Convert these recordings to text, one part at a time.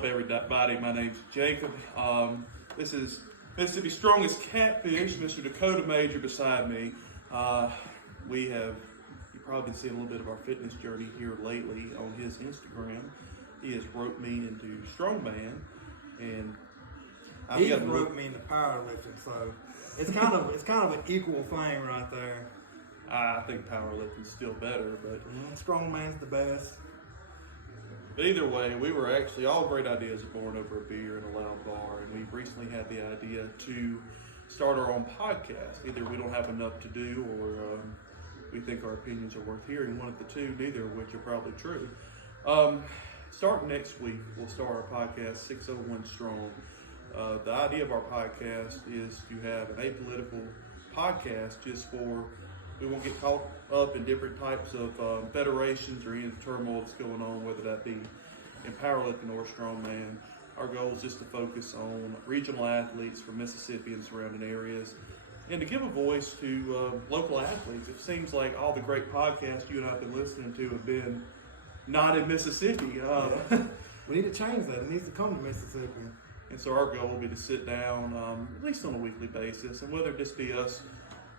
up, everybody? My name's Jacob. This is Mississippi's strongest catfish, Mr. Dakota Major beside me. You've probably been seeing a little bit of our fitness journey here lately on his Instagram. He has roped me into strongman, and He roped me into powerlifting, so it's kind of an equal thing right there. I think powerlifting's still better, but strongman's the best. But either way, we were actually, all great ideas are born over a beer in a loud bar, and we recently had the idea to start our own podcast. Either we don't have enough to do, or we think our opinions are worth hearing. One of the two, neither of which are probably true. Starting next week, we'll start our podcast, 601 Strong. The idea of our podcast is to have an apolitical podcast we won't get caught up in different types of federations or any of the turmoil that's going on, whether that be in powerlifting or strongman. Our goal is just to focus on regional athletes from Mississippi and surrounding areas, and to give a voice to local athletes. It seems like all the great podcasts you and I have been listening to have been not in Mississippi. We need to change that. It needs to come to Mississippi. And so our goal will be to sit down, at least on a weekly basis, and whether it just be us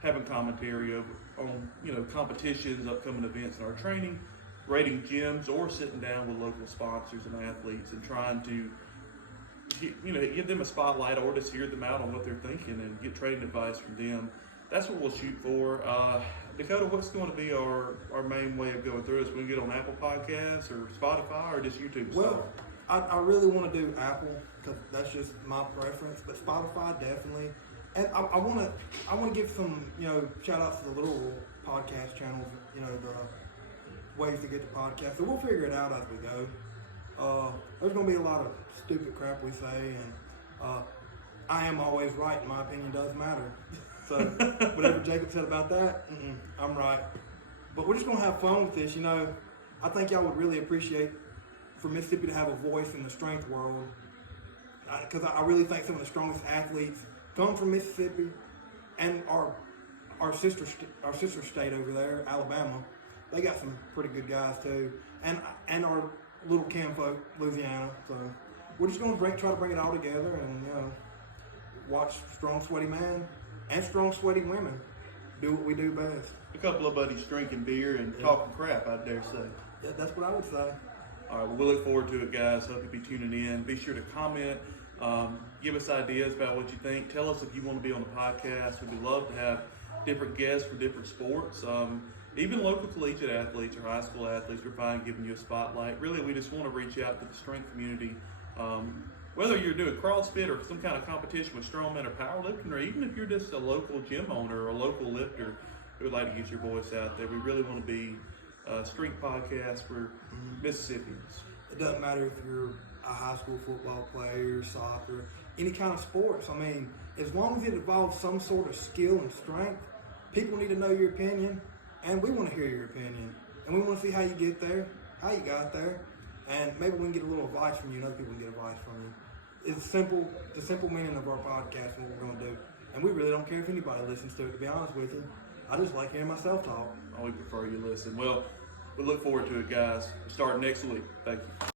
having commentary on competitions, upcoming events in our training, rating gyms, or sitting down with local sponsors and athletes and trying to give them a spotlight or just hear them out on what they're thinking and get training advice from them. That's what we'll shoot for. Dakota, what's going to be our main way of going through this? We get on Apple Podcasts or Spotify or just YouTube? Well, I really want to do Apple because that's just my preference, but Spotify definitely. And I want to give some shout outs to the little podcast channels, the ways to get the podcast. So we'll figure it out as we go. There's going to be a lot of stupid crap we say, and I am always right. My opinion does matter. So whatever Jacob said about that, I'm right. But we're just going to have fun with this. I think y'all would really appreciate for Mississippi to have a voice in the strength world, because I really think some of the strongest athletes come from Mississippi, and our sister state over there, Alabama. They got some pretty good guys too, and our little kinfolk, Louisiana. So we're just going to try to bring it all together and watch strong, sweaty men and strong, sweaty women do what we do best. A couple of buddies drinking beer and talking crap, I dare say. Yeah, that's what I would say. All right, well, we look forward to it, guys. Hope you'll be tuning in. Be sure to comment. Give us ideas about what you think. Tell us if you want to be on the podcast. We'd love to have different guests from different sports. Even local collegiate athletes or high school athletes, we're fine giving you a spotlight. Really, we just want to reach out to the strength community. Whether you're doing CrossFit or some kind of competition with strongman or powerlifting, or even if you're just a local gym owner or a local lifter, we would like to get your voice out there. We really want to be a strength podcast for Mississippians. It doesn't matter if you're a high school football player, soccer, any kind of sports. I mean, as long as it involves some sort of skill and strength, people need to know your opinion, and we want to hear your opinion. And we want to see how you get there, how you got there, and maybe we can get a little advice from you, and other people can get advice from you. It's simple, the simple meaning of our podcast and what we're going to do. And we really don't care if anybody listens to it, to be honest with you. I just like hearing myself talk. We prefer you listen. Well, we look forward to it, guys. We'll start next week. Thank you.